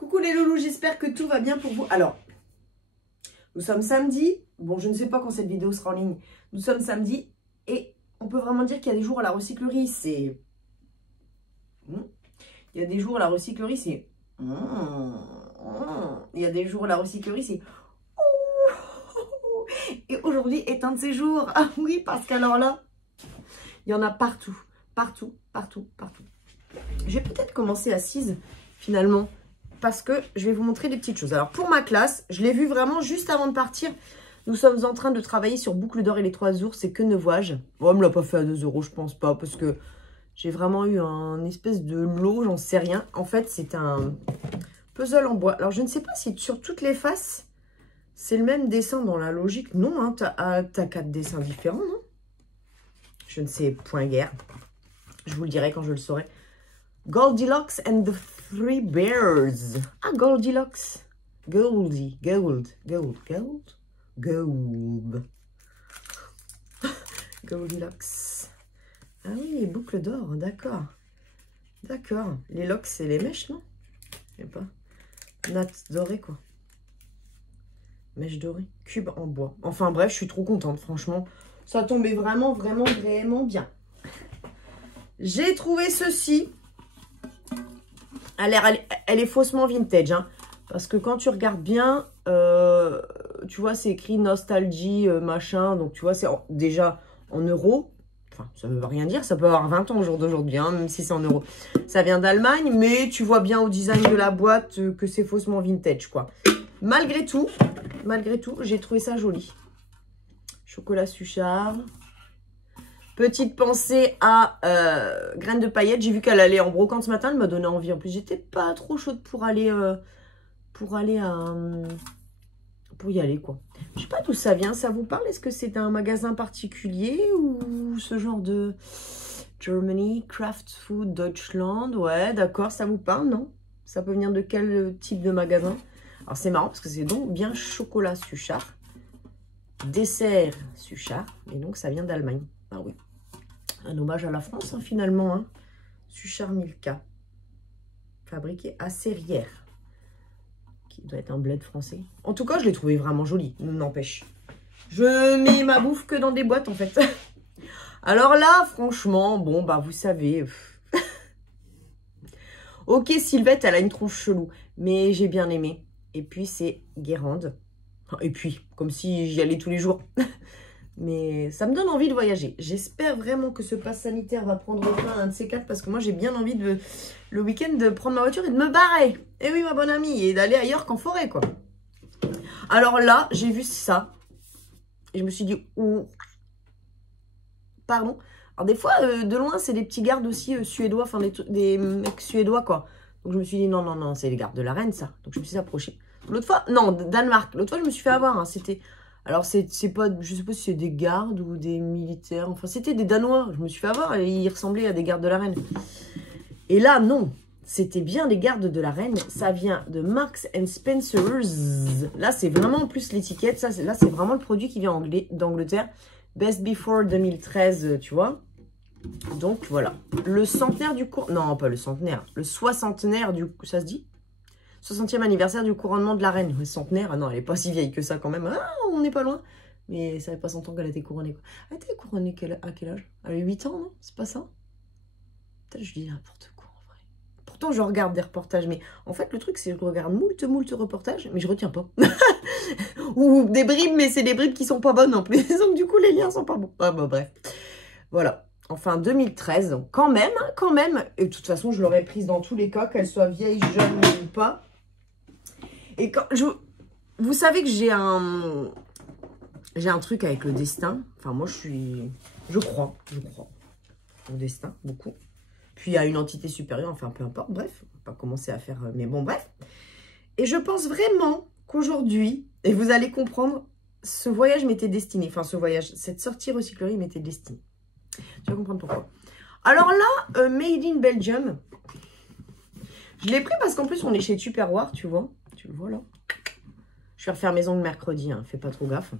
Coucou les loulous, j'espère que tout va bien pour vous. Alors, nous sommes samedi. Bon, je ne sais pas quand cette vidéo sera en ligne. Nous sommes samedi et on peut vraiment dire qu'il y a des jours à la recyclerie, c'est... Il y a des jours à la recyclerie, c'est... Il y a des jours à la recyclerie, c'est... Et aujourd'hui est un de ces jours. Ah oui, parce qu'alors là, il y en a partout. Partout, partout, partout. Je vais peut-être commencer assise, finalement, parce que je vais vous montrer des petites choses. Alors, pour ma classe, je l'ai vu vraiment juste avant de partir. Nous sommes en train de travailler sur Boucle d'or et les 3 ours. C'est que 9 ouages. Bon, on me l'a pas fait à 2 €, je pense pas, parce que j'ai vraiment eu un espèce de lot, j'en sais rien. En fait, c'est un puzzle en bois. Alors, je ne sais pas si sur toutes les faces, c'est le même dessin dans la logique. Non, hein, t'as 4 dessins différents, non? Je ne sais point guère. Je vous le dirai quand je le saurai. Goldilocks and the 3 Bears. Ah, Goldilocks. Gold. Goldilocks. Ah oui, les boucles d'or, d'accord. D'accord. Les locks, c'est les mèches, non? Je sais pas. Nattes dorées, quoi. Mèches dorées. Cube en bois. Enfin bref, je suis trop contente, franchement. Ça tombait vraiment, vraiment, vraiment bien. J'ai trouvé ceci. Elle est faussement vintage, hein, parce que quand tu regardes bien, tu vois, c'est écrit nostalgie, machin. Donc, tu vois, c'est déjà en euros. Enfin, ça ne veut rien dire. Ça peut avoir 20 ans au jour d'aujourd'hui, hein, même si c'est en euros. Ça vient d'Allemagne, mais tu vois bien au design de la boîte que c'est faussement vintage, quoi. Malgré tout, j'ai trouvé ça joli. Chocolat Suchard. Petite pensée à Graines de Paillettes. J'ai vu qu'elle allait en brocante ce matin. Elle m'a donné envie. En plus, j'étais pas trop chaude pour y aller, quoi. Je sais pas d'où ça vient. Ça vous parle? Est-ce que c'est un magasin particulier ou ce genre de Germany, Craft Food, Deutschland? Ouais, d'accord. Ça vous parle, non? Ça peut venir de quel type de magasin? Alors, c'est marrant parce que c'est donc bien chocolat Suchard. Dessert Suchard. Et donc, ça vient d'Allemagne. Ah oui. Un hommage à la France, hein, finalement. Hein. Suchard Milka. Fabriqué à Serrières. Qui doit être un bled français. En tout cas, je l'ai trouvé vraiment joli. N'empêche. Je mets ma bouffe que dans des boîtes, en fait. Alors là, franchement, bon, bah, vous savez. Ok, Sylvette, elle a une tronche chelou. Mais j'ai bien aimé. Et puis, c'est Guérande. Et puis, comme si j'y allais tous les jours. Mais ça me donne envie de voyager. J'espère vraiment que ce pass sanitaire va prendre fin un de ces 4 parce que moi, j'ai bien envie le week-end de prendre ma voiture et de me barrer. Et oui, ma bonne amie, et d'aller ailleurs qu'en forêt, quoi. Alors là, j'ai vu ça. Et je me suis dit, oh, pardon. Alors des fois, de loin, c'est des petits gardes aussi suédois, enfin des mecs suédois, quoi. Donc je me suis dit, non, non, non, c'est les gardes de la reine, ça. Donc je me suis approchée. L'autre fois, non, Danemark. L'autre fois, je me suis fait avoir, hein, c'était... Alors, c'est pas, je sais pas si c'est des gardes ou des militaires. Enfin, c'était des Danois. Je me suis fait avoir et ils ressemblaient à des gardes de la reine. Et là, non. C'était bien les gardes de la reine. Ça vient de Marks & Spencer's. Là, c'est vraiment plus l'étiquette. Là, c'est vraiment le produit qui vient d'Angleterre. Best Before 2013, tu vois. Donc, voilà. Le centenaire du... Non, pas le centenaire. Le soixantenaire du... Ça se dit 60e anniversaire du couronnement de la reine. Ouais, centenaire, non, elle n'est pas si vieille que ça quand même. Ah, on n'est pas loin. Mais ça fait pas 100 ans qu'elle a été couronnée. Quoi. Elle a été couronnée à quel âge? Elle avait 8 ans, non? C'est pas ça? Peut-être je dis n'importe quoi en vrai. Pourtant, je regarde des reportages. Mais en fait, le truc, c'est que je regarde moult reportages, mais je retiens pas. Ou des bribes, mais c'est des bribes qui sont pas bonnes en plus. Donc du coup, les liens sont pas bons. Ah bah bref. Voilà. Enfin, 2013. Donc quand même. Et de toute façon, je l'aurais prise dans tous les cas, qu'elle soit vieille, jeune ou pas. Et quand vous savez que j'ai un truc avec le destin. Enfin, moi, je crois au destin, beaucoup. Puis à une entité supérieure, enfin, peu importe, bref. On va pas commencer à faire... Mais bon, bref. Et je pense vraiment qu'aujourd'hui, et vous allez comprendre, ce voyage m'était destiné. Enfin, cette sortie recyclerie m'était destinée. Tu vas comprendre pourquoi. Alors là, Made in Belgium. Je l'ai pris parce qu'en plus, on est chez Tupperware, tu vois. Tu le vois là. Je vais refaire mes ongles mercredi, hein, fais pas trop gaffe.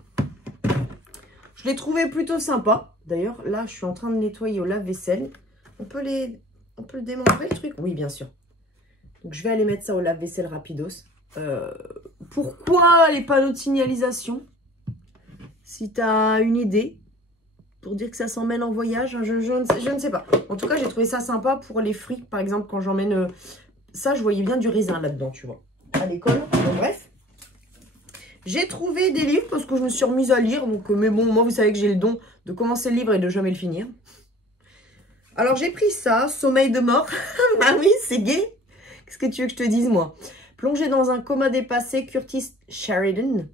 Je l'ai trouvé plutôt sympa. D'ailleurs, là, je suis en train de nettoyer au lave-vaisselle. On peut le démembrer, le truc? Oui, bien sûr. Donc, je vais aller mettre ça au lave-vaisselle rapidos. Pourquoi les panneaux de signalisation? Si tu as une idée pour dire que ça s'emmène en voyage, je ne sais pas. En tout cas, j'ai trouvé ça sympa pour les frites, par exemple, quand j'emmène... ça, je voyais bien du raisin là-dedans, tu vois, à l'école. Bon, bref. J'ai trouvé des livres parce que je me suis remise à lire. Donc, mais bon, moi, vous savez que j'ai le don de commencer le livre et de jamais le finir. Alors, j'ai pris ça, Sommeil de mort. Ah oui, c'est gay. Qu'est-ce que tu veux que je te dise, moi? Plongé dans un coma dépassé, Curtis Sheridan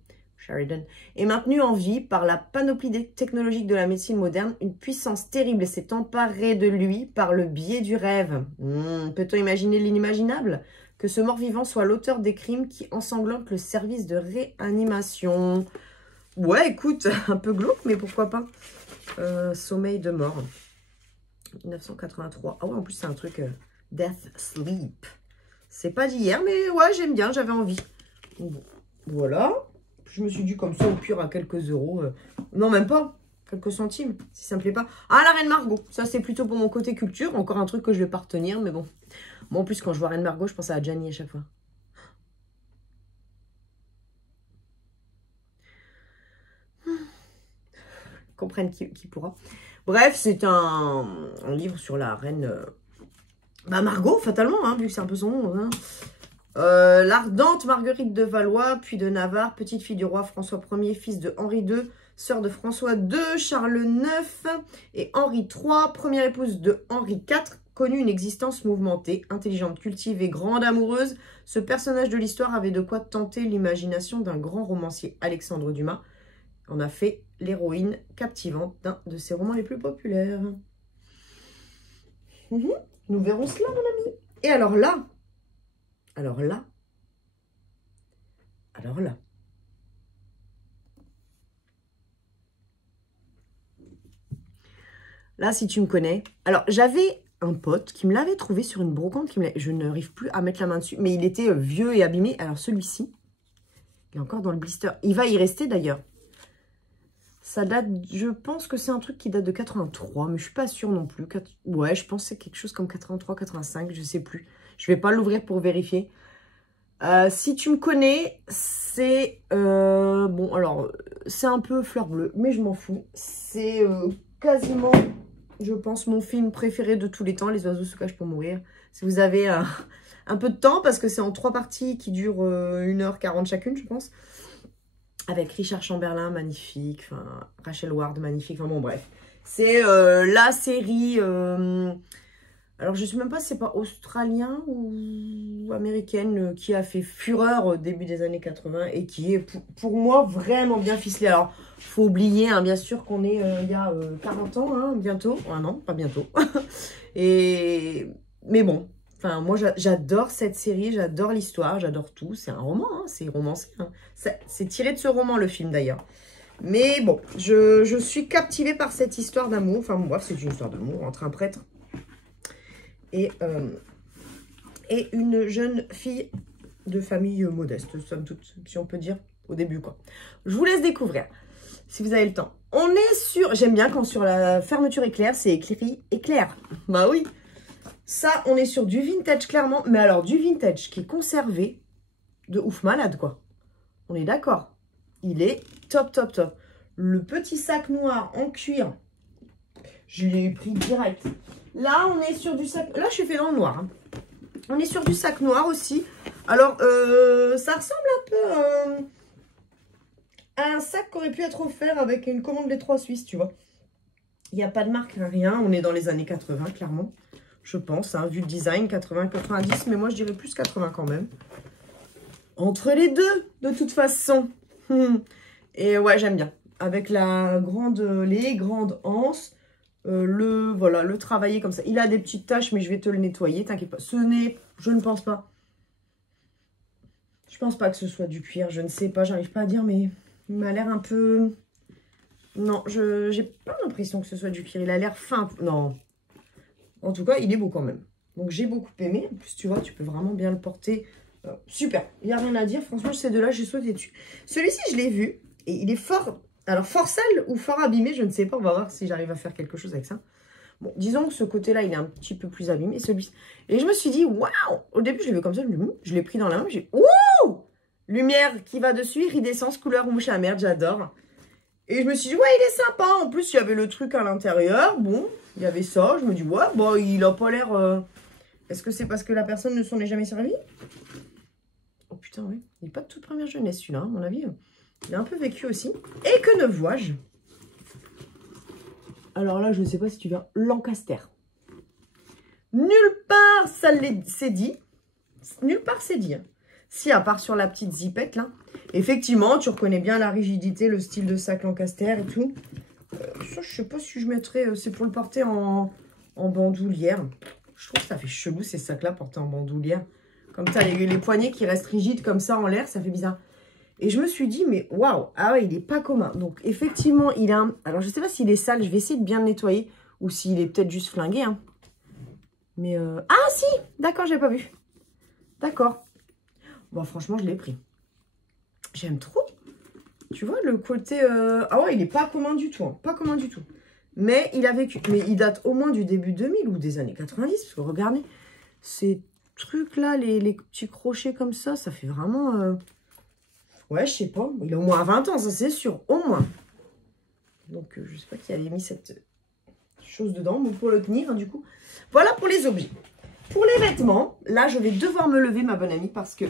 est maintenu en vie par la panoplie technologique de la médecine moderne. Une puissance terrible s'est emparée de lui par le biais du rêve. Peut-on imaginer l'inimaginable? Que ce mort-vivant soit l'auteur des crimes qui ensanglantent le service de réanimation. Ouais, écoute, un peu glauque, mais pourquoi pas. Sommeil de mort. 1983. Ah ouais, en plus, c'est un truc Death Sleep. C'est pas d'hier, mais ouais, j'aime bien, j'avais envie. Bon, voilà. Je me suis dit comme ça, au pire, à quelques euros. Non, même pas. Quelques centimes, si ça me plaît pas. Ah, la Reine Margot. Ça, c'est plutôt pour mon côté culture. Encore un truc que je vais pas retenir, mais bon. Moi, en plus, quand je vois Reine Margot, je pense à Gianni à chaque fois. Comprenne qui pourra. Bref, c'est un livre sur la reine... Margot, fatalement, hein, vu que c'est un peu son nom. Hein. L'ardente Marguerite de Valois, puis de Navarre, petite fille du roi François Ier, fils de Henri II, sœur de François II, Charles IX et Henri III, première épouse de Henri IV, connut une existence mouvementée, intelligente, cultivée, grande amoureuse. Ce personnage de l'histoire avait de quoi tenter l'imagination d'un grand romancier, Alexandre Dumas. On a fait l'héroïne captivante d'un de ses romans les plus populaires. Nous verrons cela, mon ami. Et alors là, là, si tu me connais. Alors, j'avais un pote qui me l'avait trouvé sur une brocante. Je n'arrive plus à mettre la main dessus. Mais il était vieux et abîmé. Alors, celui-ci, il est encore dans le blister. Il va y rester, d'ailleurs. Ça date, je pense que c'est un truc qui date de 83, mais je suis pas sûre non plus. Ouais, je pense que c'est quelque chose comme 83, 85, je sais plus. Je vais pas l'ouvrir pour vérifier. Si tu me connais, c'est... bon, alors, c'est un peu fleur bleue, mais je m'en fous. C'est quasiment, je pense, mon film préféré de tous les temps, Les oiseaux se cachent pour mourir. Si vous avez un peu de temps, parce que c'est en 3 parties qui durent 1h40 chacune, je pense. Avec Richard Chamberlain, magnifique. Enfin, Rachel Ward, magnifique. Enfin bon, bref. C'est la série... alors, je ne sais même pas si c'est pas australien ou américaine qui a fait fureur au début des années 80 et qui est, pour moi, vraiment bien ficelée. Alors, faut oublier, hein, bien sûr, qu'on est il y a 40 ans, hein, bientôt. Ah non, pas bientôt. Mais bon... Enfin, moi, j'adore cette série, j'adore l'histoire, j'adore tout. C'est un roman, hein, c'est romancé. Hein. C'est tiré de ce roman, le film, d'ailleurs. Mais bon, je suis captivée par cette histoire d'amour. Enfin, bref, c'est une histoire d'amour entre un prêtre et une jeune fille de famille modeste, somme toute, si on peut dire, au début, quoi. Je vous laisse découvrir, si vous avez le temps. On est sur... J'aime bien quand sur la fermeture éclair, c'est écrit éclair. Bah oui. Ça, on est sur du vintage, clairement. Mais alors, du vintage qui est conservé de ouf malade, quoi. On est d'accord. Il est top, top, top. Le petit sac noir en cuir, je l'ai pris direct. Là, on est sur du sac... Là, je suis fait dans le noir. Hein. On est sur du sac noir aussi. Alors, ça ressemble un peu à un sac qui aurait pu être offert avec une commande des 3 Suisses, tu vois. Il n'y a pas de marque, rien. On est dans les années 80, clairement. Je pense, hein, vu le design, 80-90, mais moi je dirais plus 80 quand même. Entre les deux, de toute façon. Et ouais, j'aime bien. Avec les grandes anses, voilà, le travailler comme ça. Il a des petites taches, mais je vais te le nettoyer, t'inquiète pas. Je ne pense pas. Je pense pas que ce soit du cuir, je ne sais pas, j'arrive pas à dire, mais il m'a l'air un peu... Non, j'ai pas l'impression que ce soit du cuir, il a l'air fin. Non. En tout cas, il est beau quand même. Donc, j'ai beaucoup aimé. En plus, tu vois, tu peux vraiment bien le porter. Super. Il n'y a rien à dire. Franchement, ces deux-là, j'ai sauté dessus. Celui-ci, je l'ai vu. Et il est fort... Alors, fort sale ou fort abîmé, je ne sais pas. On va voir si j'arrive à faire quelque chose avec ça. Bon, disons que ce côté-là, il est un petit peu plus abîmé, celui-ci. Et je me suis dit, waouh! Au début, je l'ai vu comme ça, je l'ai pris dans la main, j'ai dit, waouh! Lumière qui va dessus, iridescence, couleur mouche à merde, j'adore. Et je me suis dit, ouais, il est sympa. En plus, il y avait le truc à l'intérieur. Bon, il y avait ça. Je me dis, ouais, bon, il a pas l'air... Est-ce que c'est parce que la personne ne s'en est jamais servie? Oh putain, oui. Il n'est pas de toute première jeunesse, celui-là, à mon avis. Il est un peu vécu aussi. Et que ne vois-je? Alors là, je ne sais pas si tu viens. Lancaster. Nulle part, ça c'est dit. Nulle part, c'est dit. Hein. Si, à part sur la petite zipette, là. Effectivement, tu reconnais bien la rigidité, le style de sac Lancaster et tout. Ça, je sais pas si je mettrais... c'est pour le porter en bandoulière. Je trouve que ça fait chelou, ces sacs-là, portés en bandoulière. Comme ça, les poignets qui restent rigides comme ça en l'air, ça fait bizarre. Et je me suis dit, mais waouh, ah ouais, il est pas commun. Donc, effectivement, il a un... Alors, je sais pas s'il est sale, je vais essayer de bien le nettoyer. Ou s'il est peut-être juste flingué. Hein. Mais, ah, si! D'accord, j'ai pas vu. D'accord. Bon, franchement, je l'ai pris. J'aime trop. Tu vois, le côté... Ah ouais, il est pas commun du tout. Hein. Pas commun du tout. Mais il a vécu... Mais il date au moins du début 2000 ou des années 90. Parce que regardez, ces trucs-là, les petits crochets comme ça fait vraiment... Ouais, je sais pas. Il a au moins 20 ans, ça c'est sûr. Au moins. Donc, je sais pas qui avait mis cette chose dedans. Donc, pour le tenir, hein, du coup. Voilà pour les objets. Pour les vêtements, là, je vais devoir me lever, ma bonne amie, parce que...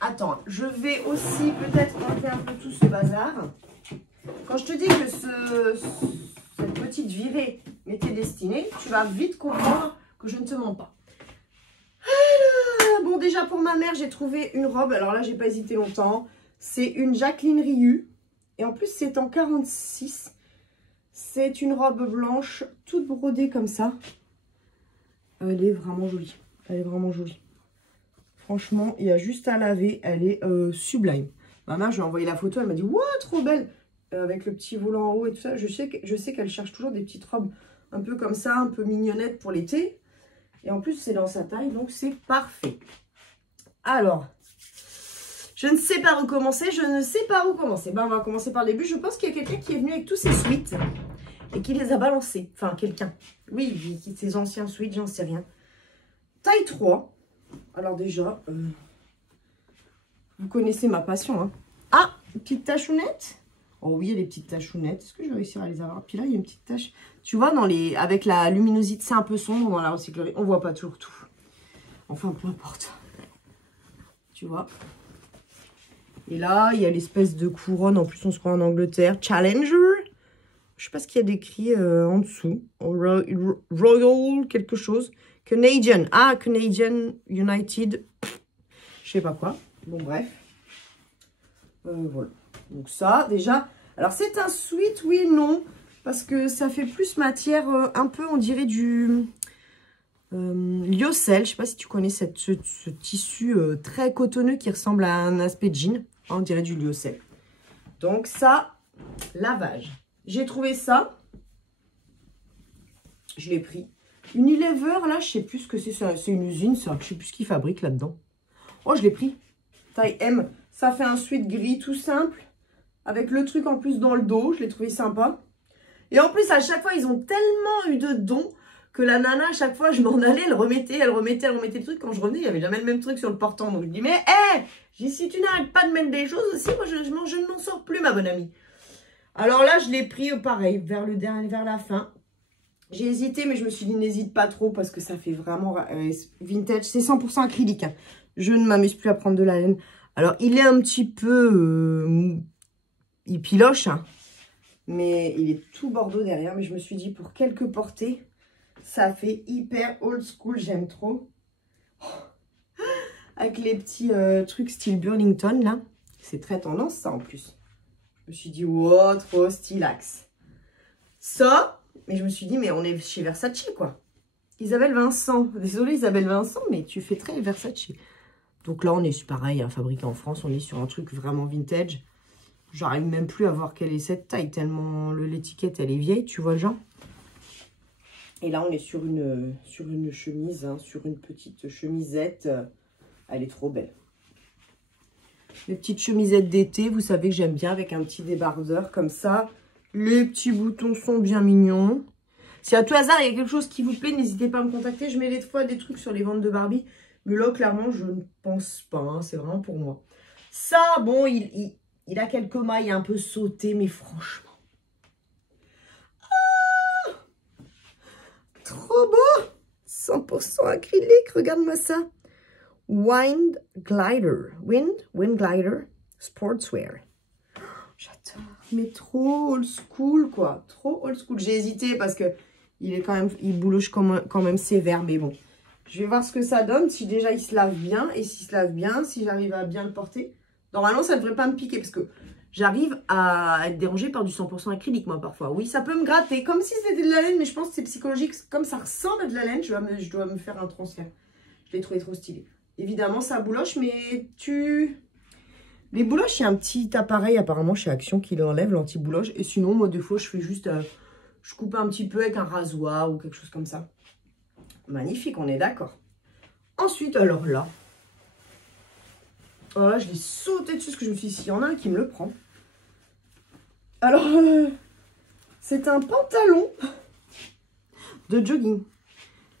Attends, je vais aussi peut-être enlever un peu tout ce bazar. Quand je te dis que cette petite virée m'était destinée, tu vas vite comprendre que je ne te mens pas. Alors, bon, déjà pour ma mère, j'ai trouvé une robe. Alors là, j'ai pas hésité longtemps. C'est une Jacqueline Rioux. Et en plus, c'est en 46. C'est une robe blanche, toute brodée comme ça. Elle est vraiment jolie. Elle est vraiment jolie. Franchement, il y a juste à laver. Elle est sublime. Ma mère, je lui ai envoyé la photo. Elle m'a dit, wow, trop belle. Avec le petit volant en haut et tout ça. Je sais qu'elle cherche toujours des petites robes un peu comme ça, un peu mignonnettes pour l'été. Et en plus, c'est dans sa taille, donc c'est parfait. Alors, je ne sais pas où commencer. Ben, on va commencer par le début. Je pense qu'il y a quelqu'un qui est venu avec tous ses suites et qui les a balancés. Enfin, quelqu'un. Oui, ses anciens suites, j'en sais rien. Taille 3. Alors déjà, vous connaissez ma passion. Hein. Ah, une petite tachounette. Oh oui, il y a des petites tachounettes. Est-ce que je vais réussir à les avoir? Puis là, il y a une petite tache. Tu vois, avec la luminosité, c'est un peu sombre dans la recyclerie. On ne voit pas toujours tout. Enfin, peu importe. Tu vois. Et là, il y a l'espèce de couronne. En plus, on se croit en Angleterre. Challenger. Je ne sais pas ce qu'il y a d'écrit en dessous. Royal quelque chose. Canadian. Ah, Canadian United. Je sais pas quoi. Bon, bref. Voilà. Donc ça, déjà... Alors, c'est un sweat, oui et non. Parce que ça fait plus matière, un peu, on dirait du lyocell. Je sais pas si tu connais ce tissu très cotonneux qui ressemble à un aspect jean. On dirait du lyocell. Donc ça, lavage. J'ai trouvé ça. Je l'ai pris. Unilever, là, je sais plus ce que c'est. C'est une usine, ça. Je sais plus ce qu'ils fabriquent là-dedans. Oh, je l'ai pris. Taille M. Ça fait un sweat gris tout simple. Avec le truc en plus dans le dos. Je l'ai trouvé sympa. Et en plus, à chaque fois, ils ont tellement eu de dons que la nana, à chaque fois, je m'en allais, elle remettait le truc. Quand je revenais, il n'y avait jamais le même truc sur le portant. Donc, je dis, mais, hé, si tu n'arrêtes pas de mettre des choses aussi, moi, je ne m'en sors plus, ma bonne amie. Alors là, je l'ai pris pareil, vers la fin. J'ai hésité, mais je me suis dit, n'hésite pas trop parce que ça fait vraiment vintage. C'est 100% acrylique. Hein. Je ne m'amuse plus à prendre de la laine. Alors, il est un petit peu... il piloche, hein. Mais il est tout bordeaux derrière. Mais je me suis dit, pour quelques portées, ça fait hyper old school. J'aime trop. Oh. Avec les petits trucs style Burlington, là. C'est très tendance, ça, en plus. Je me suis dit, wow, trop stylax. Ça, mais je me suis dit, mais on est chez Versace, quoi. Isabelle Vincent. Désolée, Isabelle Vincent, mais tu fais très Versace. Donc là, on est pareil, hein, fabriqué en France. On est sur un truc vraiment vintage. J'arrive même plus à voir quelle est cette taille, tellement l'étiquette, elle est vieille, tu vois, genre. Et là, on est sur une chemise, hein, sur une petite chemisette. Elle est trop belle. Les petites chemisettes d'été, vous savez que j'aime bien avec un petit débardeur comme ça. Les petits boutons sont bien mignons. Si à tout hasard, il y a quelque chose qui vous plaît, n'hésitez pas à me contacter. Je mets des fois des trucs sur les ventes de Barbie. Mais là, clairement, je ne pense pas. Hein, c'est vraiment pour moi. Ça, bon, il a quelques mailles un peu sautées, mais franchement. Ah, trop beau! 100% acrylique, regarde-moi ça. Wind Glider. Wind Glider Sportswear. J'adore. Mais trop old school, quoi. Trop old school. J'ai hésité parce que il bouloche quand même sévère, mais bon. Je vais voir ce que ça donne, si déjà il se lave bien, et s'il se lave bien, si j'arrive à bien le porter. Normalement, ça ne devrait pas me piquer, parce que j'arrive à être dérangée par du 100% acrylique, moi, parfois. Oui, ça peut me gratter, comme si c'était de la laine, mais je pense que c'est psychologique. Comme ça ressemble à de la laine, je dois me faire un transfert. Je l'ai trouvé trop stylé. Évidemment, ça bouloche, mais les bouloches, il y a un petit appareil, apparemment, chez Action, qui l'enlève, l'anti-bouloche. Et sinon, moi, des fois, je fais juste... je coupe un petit peu avec un rasoir ou quelque chose comme ça. Magnifique, on est d'accord. Ensuite, alors là, je l'ai sauté dessus parce que je me suis dit, s'il y en a un qui me le prend. Alors, c'est un pantalon de jogging.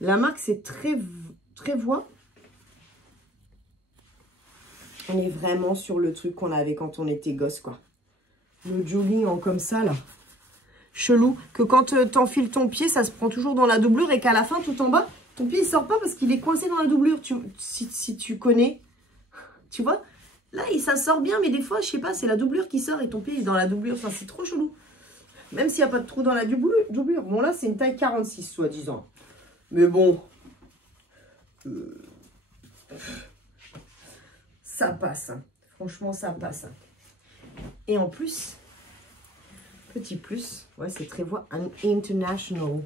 La marque, c'est Trévois. On est vraiment sur le truc qu'on avait quand on était gosse, quoi. Le jogging en comme ça, là. Chelou. Que quand t'enfiles ton pied, ça se prend toujours dans la doublure et qu'à la fin, tout en bas, ton pied, il sort pas parce qu'il est coincé dans la doublure. Si tu connais, tu vois. Là, ça sort bien, mais des fois, je sais pas, c'est la doublure qui sort et ton pied est dans la doublure. Enfin, c'est trop chelou. Même s'il n'y a pas de trou dans la doublure. Bon, là, c'est une taille 46, soi-disant. Mais bon. Ça passe. Hein. Franchement, ça passe. Hein. Et en plus, petit plus, ouais, c'est Trévois International.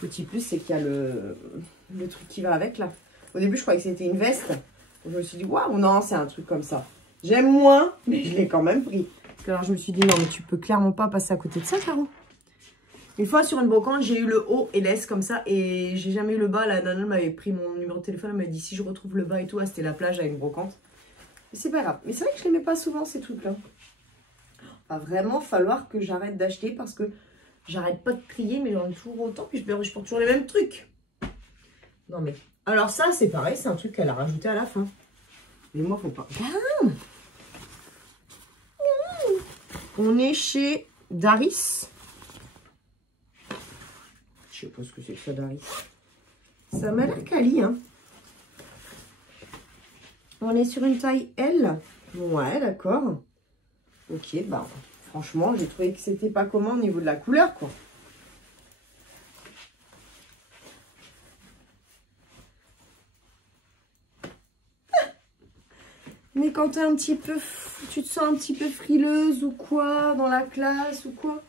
Petit plus, c'est qu'il y a le truc qui va avec, là. Au début, je croyais que c'était une veste. Je me suis dit, waouh, non, c'est un truc comme ça. J'aime moins, mais je l'ai quand même pris. Alors, je me suis dit, non, mais tu peux clairement pas passer à côté de ça, Caro. Une fois, sur une brocante, j'ai eu le haut et l'S comme ça. Et j'ai jamais eu le bas. La nana m'avait pris mon numéro de téléphone. Elle m'a dit, si je retrouve le bas et tout, ah, c'était la plage avec une brocante. Mais c'est pas grave. Mais c'est vrai que je l'aimais pas souvent, ces trucs-là. Va vraiment falloir que j'arrête d'acheter parce que j'arrête pas de crier, mais j'en ai toujours autant. Puis je porte toujours les mêmes trucs. Non, mais... Alors ça, c'est pareil. C'est un truc qu'elle a rajouté à la fin. Mais moi, faut pas... On est chez Daris. Je sais pas ce que c'est que ça, Daris. Ça m'a l'air quali, hein. On est sur une taille L. Ouais, d'accord. Ok, bah, franchement, j'ai trouvé que c'était pas commun au niveau de la couleur, quoi. Mais quand t'es un petit peu... Tu te sens un petit peu frileuse ou quoi, dans la classe ou quoi.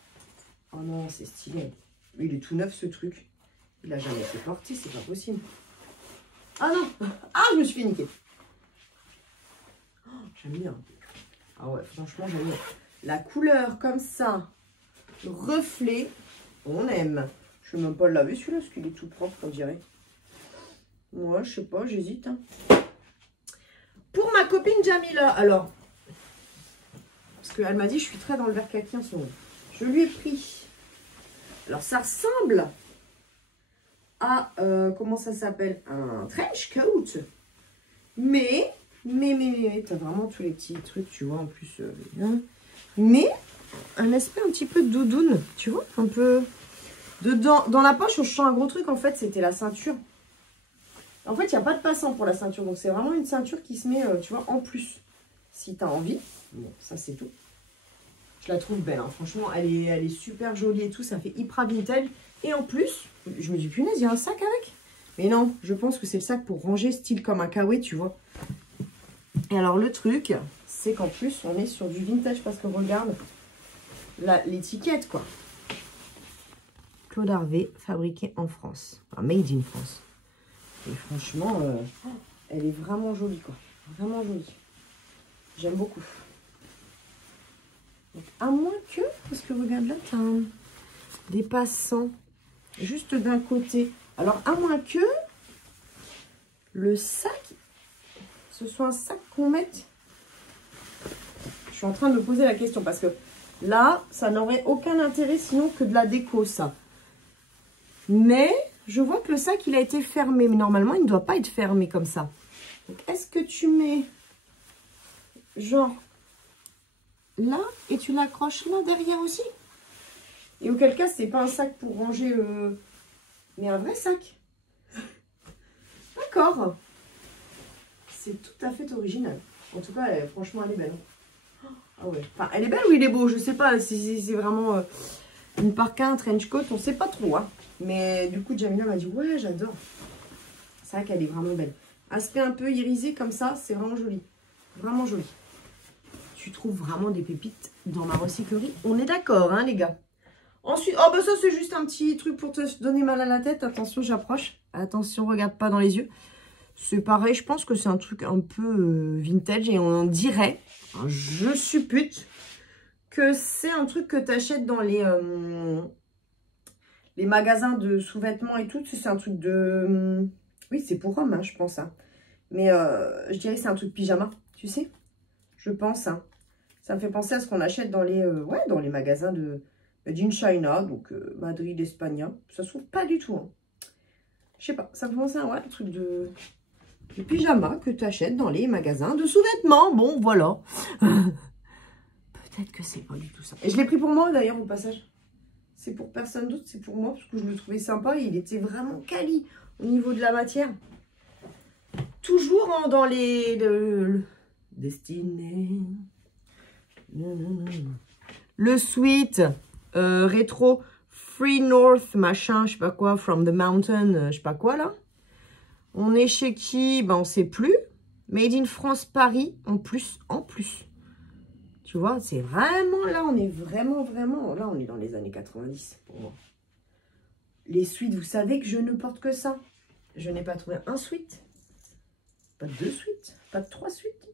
Oh non, c'est stylé. Il est tout neuf, ce truc. Il a jamais été porté, c'est pas possible. Ah non. Ah, je me suis fait niquer. Oh, j'aime bien. Ah ouais, franchement, j'aime bien. La couleur comme ça, reflet, on aime. Je ne vais même pas le laver celui-là, parce qu'il est tout propre, on dirait. Moi, je sais pas, j'hésite. Hein. Pour ma copine Jamila, alors, parce qu'elle m'a dit, je suis très dans le vert kaki en ce moment. Je lui ai pris. Alors, ça ressemble à, comment ça s'appelle? Un trench coat. Mais t'as vraiment tous les petits trucs, tu vois, en plus. Mais, un aspect un petit peu doudoune, tu vois, un peu... Dedans, dans la poche, on sent un gros truc, en fait, c'était la ceinture. En fait, il n'y a pas de passant pour la ceinture. Donc, c'est vraiment une ceinture qui se met, tu vois, en plus. Si tu as envie. Bon, ça, c'est tout. Je la trouve belle. Hein. Franchement, elle est super jolie et tout. Ça fait hyper vintage. Et en plus, je me dis, punaise, il y a un sac avec. Mais non, je pense que c'est le sac pour ranger, style comme un kawaii, tu vois. Et alors, le truc, c'est qu'en plus, on est sur du vintage. Parce que regarde l'étiquette, quoi. Claude Harvé, fabriqué en France. Enfin, made in France. Et franchement, elle est vraiment jolie, quoi. Vraiment jolie. J'aime beaucoup. Donc, à moins que, parce que regarde là, tu as des passants juste d'un côté. Alors, à moins que le sac, ce soit un sac qu'on mette. Je suis en train de me poser la question parce que là, ça n'aurait aucun intérêt sinon que de la déco, ça. Mais je vois que le sac, il a été fermé. Mais normalement, il ne doit pas être fermé comme ça. Est-ce que tu mets, genre, là, et tu l'accroches là, derrière aussi? Et auquel cas, c'est pas un sac pour ranger mais un vrai sac. D'accord. C'est tout à fait original. En tout cas, franchement, elle est belle. Ah ouais. Enfin, elle est belle ou il est beau? Je sais pas si c'est vraiment une parka, un trench coat. On sait pas trop. Hein. Mais du coup, Jamila m'a dit, ouais, j'adore. C'est vrai qu'elle est vraiment belle. Aspect un peu irisé comme ça, c'est vraiment joli. Vraiment joli. Tu trouves vraiment des pépites dans ma recyclerie. On est d'accord, hein, les gars. Ensuite, oh bah ça, c'est juste un petit truc pour te donner mal à la tête. Attention, j'approche. Attention, regarde pas dans les yeux. C'est pareil, je pense que c'est un truc un peu vintage. Et on dirait, je suppute, que c'est un truc que tu achètes dans les magasins de sous-vêtements et tout. C'est un truc de... oui, c'est pour hommes, hein, je pense. Hein. Mais je dirais que c'est un truc pyjama, tu sais. Je pense. Hein. Ça me fait penser à ce qu'on achète dans les, dans les magasins de China, donc Madrid, Espagne. Ça se trouve pas du tout. Hein. Je sais pas, ça me fait penser à un truc de pyjama que tu achètes dans les magasins de sous-vêtements. Bon, voilà. Peut-être que c'est pas du tout ça. Et je l'ai pris pour moi d'ailleurs au passage. C'est pour personne d'autre, c'est pour moi parce que je le trouvais sympa. Et il était vraiment quali au niveau de la matière. Toujours dans les... Destiné. Le sweat rétro Free North machin, je sais pas quoi, From the Mountain, je sais pas quoi là. On est chez qui? Ben on sait plus. Made in France Paris en plus. Tu vois, c'est vraiment là, on est vraiment là, on est dans les années 90 pour moi. Les suites, vous savez que je ne porte que ça. Je n'ai pas trouvé un suite, pas 2 suites, pas 3 suites,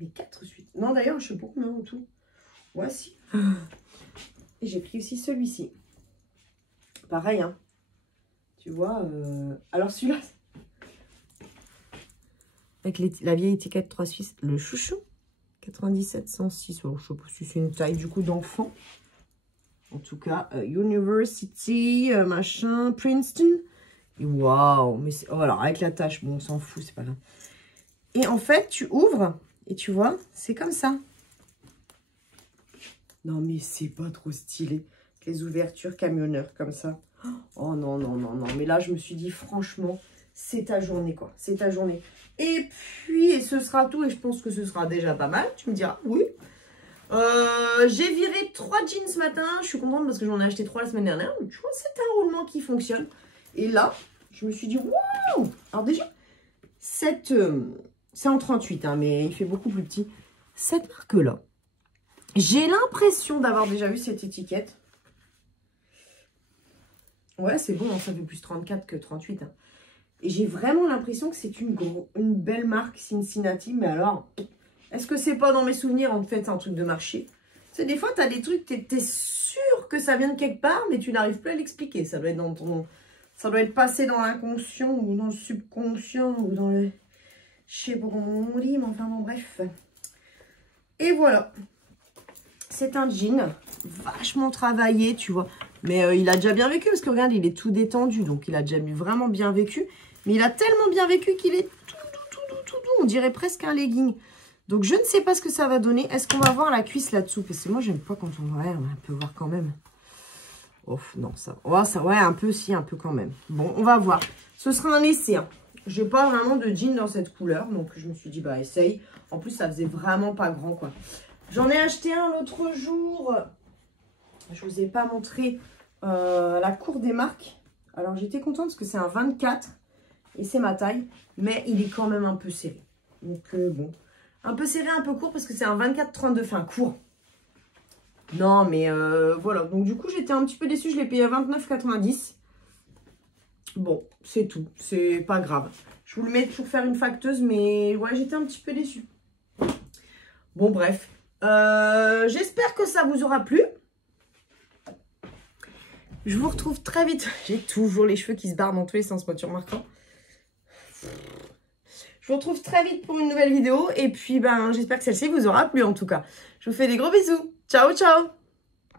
mais 4 suites. Non d'ailleurs, je sais pas combien en tout. Voici. Et j'ai pris aussi celui-ci. Pareil, hein. Tu vois, alors celui-là, avec la vieille étiquette 3 Suisses, le chouchou, 97 106. Oh, je sais pas si c'est une taille du coup d'enfant. En tout cas, University, machin, Princeton. Waouh, mais c'est... oh, alors avec la tache, bon, on s'en fout, c'est pas grave. Et en fait, tu ouvres et tu vois, c'est comme ça. Non, mais c'est pas trop stylé. Les ouvertures camionneurs comme ça. Oh non. Mais là, je me suis dit, franchement, c'est ta journée, quoi. C'est ta journée. Et puis, et ce sera tout. Et je pense que ce sera déjà pas mal. Tu me diras, oui. J'ai viré 3 jeans ce matin. Je suis contente parce que j'en ai acheté 3 la semaine dernière. Tu vois, c'est un roulement qui fonctionne. Et là, je me suis dit, waouh! Alors déjà, c'est en 38, hein, mais il fait beaucoup plus petit. Cette marque-là, j'ai l'impression d'avoir déjà vu cette étiquette. Ouais, c'est bon, ça fait plus 34 que 38. Hein. Et j'ai vraiment l'impression que c'est une belle marque Cincinnati. Mais alors, est-ce que c'est pas dans mes souvenirs? En fait, c'est un truc de marché. Tu sais, des fois, tu as des trucs, tu es sûr que ça vient de quelque part, mais tu n'arrives plus à l'expliquer. Ça doit être dans ton... Ça doit être passé dans l'inconscient ou dans le subconscient ou dans le... Je sais pas comment on dit, mais enfin bon, bref. Et voilà. C'est un jean vachement travaillé, tu vois. Mais il a déjà bien vécu parce que regarde, il est tout détendu. Donc, il a déjà vraiment bien vécu. Mais il a tellement bien vécu qu'il est tout doux. On dirait presque un legging. Donc, je ne sais pas ce que ça va donner. Est-ce qu'on va voir la cuisse là-dessous? Parce que moi, j'aime pas quand on voit. Ouais, on peut voir quand même. Oh, non, ça. Oh, ça, ouais, un peu, si, un peu quand même. Bon, on va voir. Ce sera un essai. Hein. Je n'ai pas vraiment de jean dans cette couleur. Donc, je me suis dit, bah, essaye. En plus, ça faisait vraiment pas grand, quoi. J'en ai acheté un l'autre jour. Je ne vous ai pas montré la cour des marques. Alors, j'étais contente parce que c'est un 24 et c'est ma taille. Mais il est quand même un peu serré. Donc, bon. Un peu serré, un peu court parce que c'est un 24-32. Enfin, court. Non, mais voilà. Donc, du coup, j'étais un petit peu déçue. Je l'ai payé à 29,90. Bon, c'est tout. C'est pas grave. Je vous le mets pour faire une facteuse. Mais ouais, j'étais un petit peu déçue. Bon, bref. J'espère que ça vous aura plu. Je vous retrouve très vite. J'ai toujours les cheveux qui se barrent dans tous les sens, moi, tu remarques. Je vous retrouve très vite pour une nouvelle vidéo. Et puis, ben, j'espère que celle-ci vous aura plu, en tout cas. Je vous fais des gros bisous. Ciao, ciao!